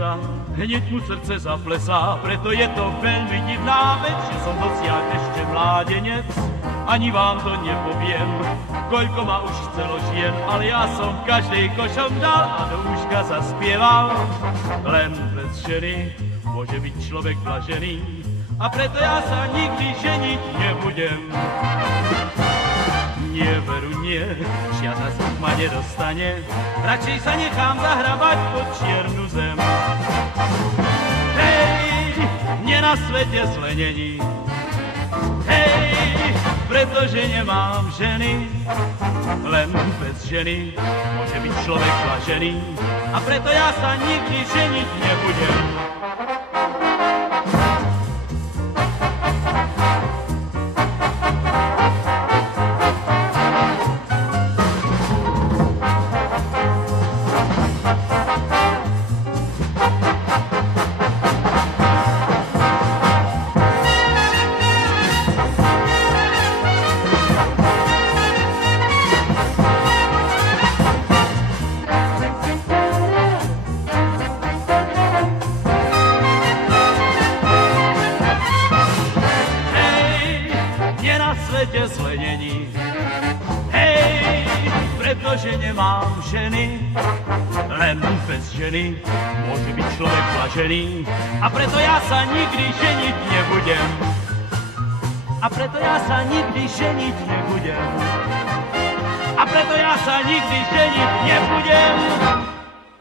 sa, hneď mu srdce zaplesá. Preto je to veľmi divná vec, že som dosiaľ ešte mládenec. Ani vám to nepoviem, koľko ma už chcelo žien, ale ja som každej košom dal a do úška zaspieval. Len bez ženy môže byť človek blažený, a preto ja sa nikdy ženiť nebudem. Nie, veru nie, žiadna z nich ma nedostane, radšej sa nechám zahrabať pod čiernu zem. Hej, mne na svete zle není, hej, pretože nemám ženy. Len bez ženy môže byť človek blažený, a preto ja sa nikdy ženiť nebudem. Zle není, hej, pretože nemám ženy. Len bez ženy môže byť človek blažený, a preto ja sa nikdy ženiť nebudem. A preto ja sa nikdy ženiť nebudem. A preto ja sa nikdy ženiť nebudem.